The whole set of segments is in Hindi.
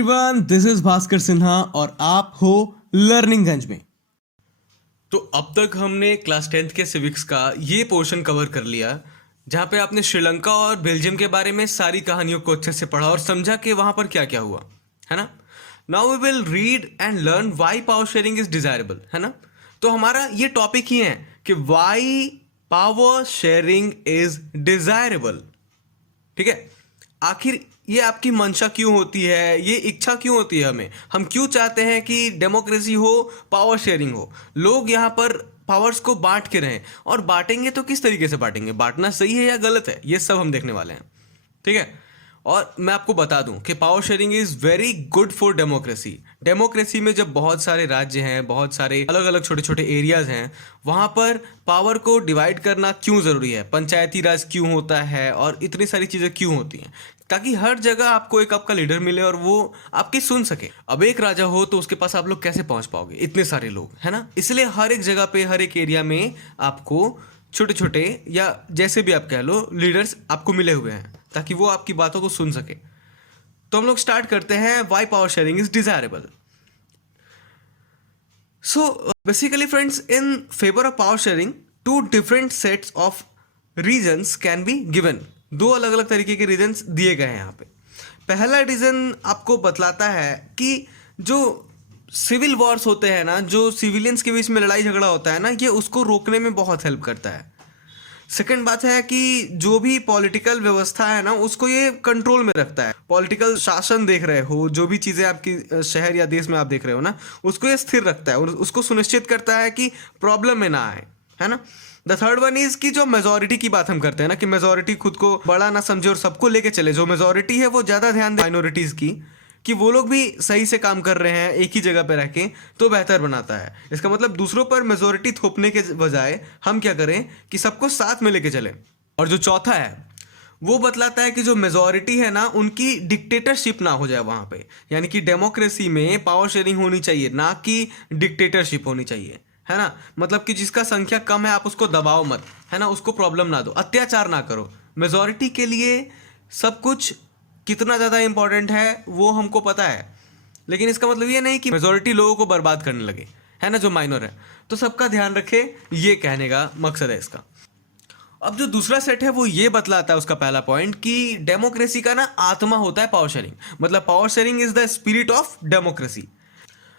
Everyone, this is Bhaskar Sinha और आप हो लर्निंगगंज में। तो अब तक हमने क्लास 10th के सिविक्स का ये पोर्शन कवर कर लिया जहाँ पे आपने श्रीलंका और बेल्जियम के बारे में सारी कहानियों को अच्छे से पढ़ा और समझा कि वहाँ पर क्या क्या हुआ, है ना। Now we will read and learn why power sharing is desirable, है ना। तो हमारा ये टॉपिक ही है कि why power sharing is desirable. ठीक है, आखिर ये आपकी मंशा क्यों होती है, ये इच्छा क्यों होती है, हम क्यों चाहते हैं कि डेमोक्रेसी हो, पावर शेयरिंग हो, लोग यहाँ पर पावर्स को बांट के रहें। और बांटेंगे तो किस तरीके से बांटेंगे, बांटना सही है या गलत है, ये सब हम देखने वाले हैं। ठीक है, और मैं आपको बता दूं कि power sharing is very good for democracy. Democracy में जब बहुत सारे राज्य हैं, बहुत सारे अलग अलग छोटे छोटे एरियाज हैं, वहाँ पर पावर को डिवाइड करना क्यों ज़रूरी है, पंचायती राज क्यों होता है और इतनी सारी चीज़ें क्यों होती हैं, ताकि हर जगह आपको एक आपका लीडर मिले और वो आपकी सुन सके। अब एक राजा हो तो उसके पास आप लोग कैसे पहुंच पाओगे, इतने सारे लोग, है ना। इसलिए हर एक जगह पे, हर एक एरिया में आपको छोटे छोटे या जैसे भी आप कह लो लीडर्स आपको मिले हुए हैं ताकि वो आपकी बातों को सुन सके। तो हम लोग स्टार्ट करते हैं why power sharing is desirable. So basically friends, in favour of power sharing two different sets of reasons can be given. दो अलग अलग तरीके के रीजंस दिए गए हैं यहाँ पे। पहला रीजन आपको बतलाता है कि जो सिविल वॉर्स होते हैं ना, जो सिविलियंस के बीच में लड़ाई झगड़ा होता है ना, ये उसको रोकने में बहुत हेल्प करता है। सेकंड बात है कि जो भी पॉलिटिकल व्यवस्था है ना, उसको ये कंट्रोल में रखता है। पॉलिटिकल शासन देख रहे हो, जो भी चीज़ें आपकी शहर या देश में आप देख रहे हो ना, उसको ये स्थिर रखता है और उसको सुनिश्चित करता है कि प्रॉब्लम में ना आए, है ना। द थर्ड वन इज कि जो मेजोरिटी की बात हम करते हैं ना, कि मेजोरिटी खुद को बड़ा ना समझे और सबको लेके चले। जो मेजोरिटी है वो ज़्यादा ध्यान दे माइनॉरिटीज़ की, कि वो लोग भी सही से काम कर रहे हैं एक ही जगह पे रह के, तो बेहतर बनाता है। इसका मतलब दूसरों पर मेजोरिटी थोपने के बजाय हम क्या करें कि सबको साथ में लेके चलें। और जो चौथा है वो बतलाता है कि जो मेजोरिटी है ना, उनकी डिक्टेटरशिप ना हो जाए वहाँ पे। यानी कि डेमोक्रेसी में पावर शेयरिंग होनी चाहिए, ना कि डिक्टेटरशिप होनी चाहिए, है ना। मतलब कि जिसका संख्या कम है आप उसको दबाओ मत, है ना, उसको प्रॉब्लम ना दो, अत्याचार ना करो। मेजोरिटी के लिए सब कुछ कितना ज़्यादा इंपॉर्टेंट है वो हमको पता है, लेकिन इसका मतलब ये नहीं कि मेजोरिटी लोगों को बर्बाद करने लगे, है ना, जो माइनर है। तो सबका ध्यान रखे, ये कहने का मकसद है इसका। अब जो दूसरा सेट है वो ये बतलाता है, उसका पहला पॉइंट, कि डेमोक्रेसी का ना आत्मा होता है पावर शेयरिंग। मतलब power sharing is the spirit of democracy.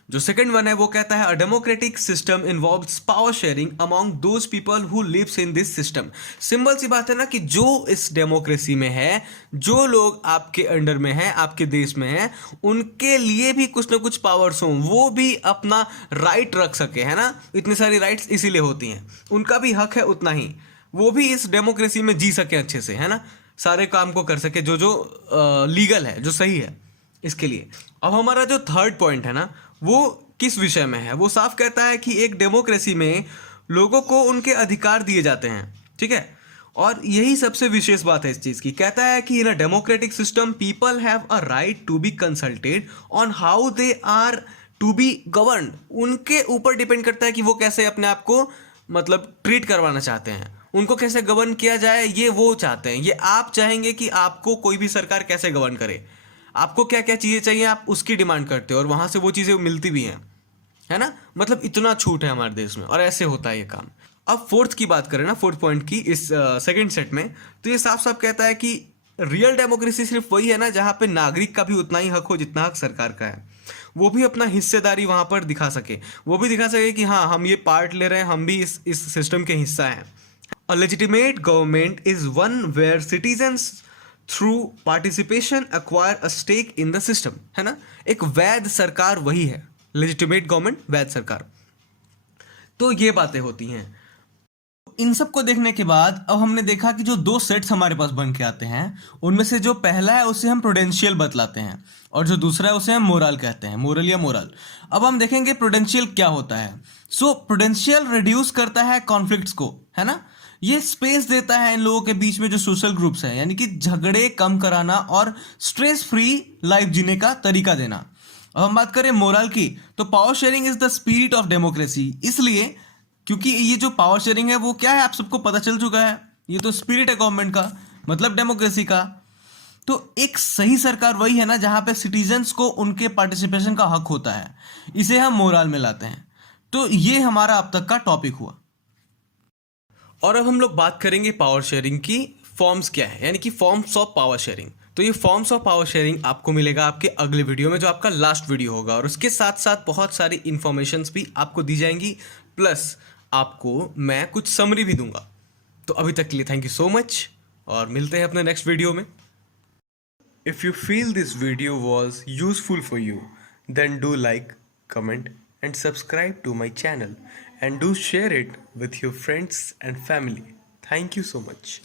जो सेकंड वन है वो कहता है a democratic system involves power sharing among those people who lives in this system. Simple सी बात है ना कि जो इस डेमोक्रेसी में है, जो लोग आपके अंडर में हैं, आपके देश में हैं, उनके लिए भी कुछ ना कुछ पावर्स हों, वो भी अपना राइट रख सके, है ना। इतनी सारी राइट्स इसीलिए होती हैं, उनका भी हक है उतना ही, वो भी इस डेमोक्रेसी में जी सके अच्छे से, है ना, सारे काम को कर सके जो जो लीगल है, जो सही है, इसके लिए। अब हमारा जो थर्ड पॉइंट है ना, वो किस विषय में है, वो साफ कहता है कि एक डेमोक्रेसी में लोगों को उनके अधिकार दिए जाते हैं। ठीक है, और यही सबसे विशेष बात है इस चीज़ की। कहता है कि in a democratic system people have a right to be consulted on how they are to be govern. उनके ऊपर डिपेंड करता है कि वो कैसे अपने आप को मतलब ट्रीट करवाना चाहते हैं, उनको कैसे गवर्न किया जाए, ये वो चाहते हैं। ये आप चाहेंगे कि आपको कोई भी सरकार कैसे गवर्न करे, आपको क्या क्या चीज़ें चाहिए, आप उसकी डिमांड करते हो और वहाँ से वो चीज़ें मिलती भी हैं, है ना। मतलब इतना छूट है हमारे देश में और ऐसे होता है ये काम। अब फोर्थ की बात करें ना, फोर्थ पॉइंट की, इस सेकंड सेट में, तो ये साफ साफ कहता है कि रियल डेमोक्रेसी सिर्फ वही है ना जहाँ पे नागरिक का भी उतना ही हक हो जितना हक सरकार का है। वो भी अपना हिस्सेदारी वहाँ पर दिखा सके, वो भी दिखा सके कि हाँ, हम ये पार्ट ले रहे हैं, हम भी इस सिस्टम के हिस्सा हैं। A legitimate government is one where citizens through participation acquire a stake in the system, है ना। एक वैध सरकार वही है, लेजिटिमेट गवर्नमेंट, वैध सरकार। तो ये बातें होती हैं। इन सब को देखने के बाद अब हमने देखा कि जो दो सेट्स हमारे पास बन के आते हैं, उनमें से जो पहला है उसे हम प्रूडेंशियल बतलाते हैं और जो दूसरा है उसे हम मोरल कहते हैं, मोरल या मोरल। अब हम देखेंगे प्रूडेंशियल क्या होता है। सो प्रूडेंशियल रिड्यूस करता है कॉन्फ्लिक्ट्स को, है ना। ये स्पेस देता है इन लोगों के बीच में जो सोशल ग्रुप्स हैं, यानी कि झगड़े कम कराना और स्ट्रेस फ्री लाइफ जीने का तरीका देना। अब हम बात करें मोरल की, तो power sharing is the spirit of democracy. इसलिए क्योंकि ये जो पावर शेयरिंग है वो क्या है, आप सबको पता चल चुका है, ये तो स्पिरिट है गवर्नमेंट का, मतलब डेमोक्रेसी का। तो एक सही सरकार वही है ना जहां पे सिटीजन्स को उनके पार्टिसिपेशन का हक होता है, इसे हम मोराल में लाते हैं। तो ये हमारा अब तक का टॉपिक हुआ। और अब हम लोग बात करेंगे पावर शेयरिंग की फॉर्म्स क्या है, यानी कि फॉर्म्स ऑफ पावर शेयरिंग। तो ये फॉर्म्स ऑफ पावर शेयरिंग आपको मिलेगा आपके अगले वीडियो में, जो आपका लास्ट वीडियो होगा, और उसके साथ साथ बहुत सारी इंफॉर्मेशंस भी आपको दी जाएंगी, प्लस आपको मैं कुछ समरी भी दूंगा। तो अभी तक के लिए थैंक यू सो मच, और मिलते हैं अपने नेक्स्ट वीडियो में। If you feel this video was useful for you, then do like, comment, and subscribe to my channel, and do share it with your friends and family. Thank you so much.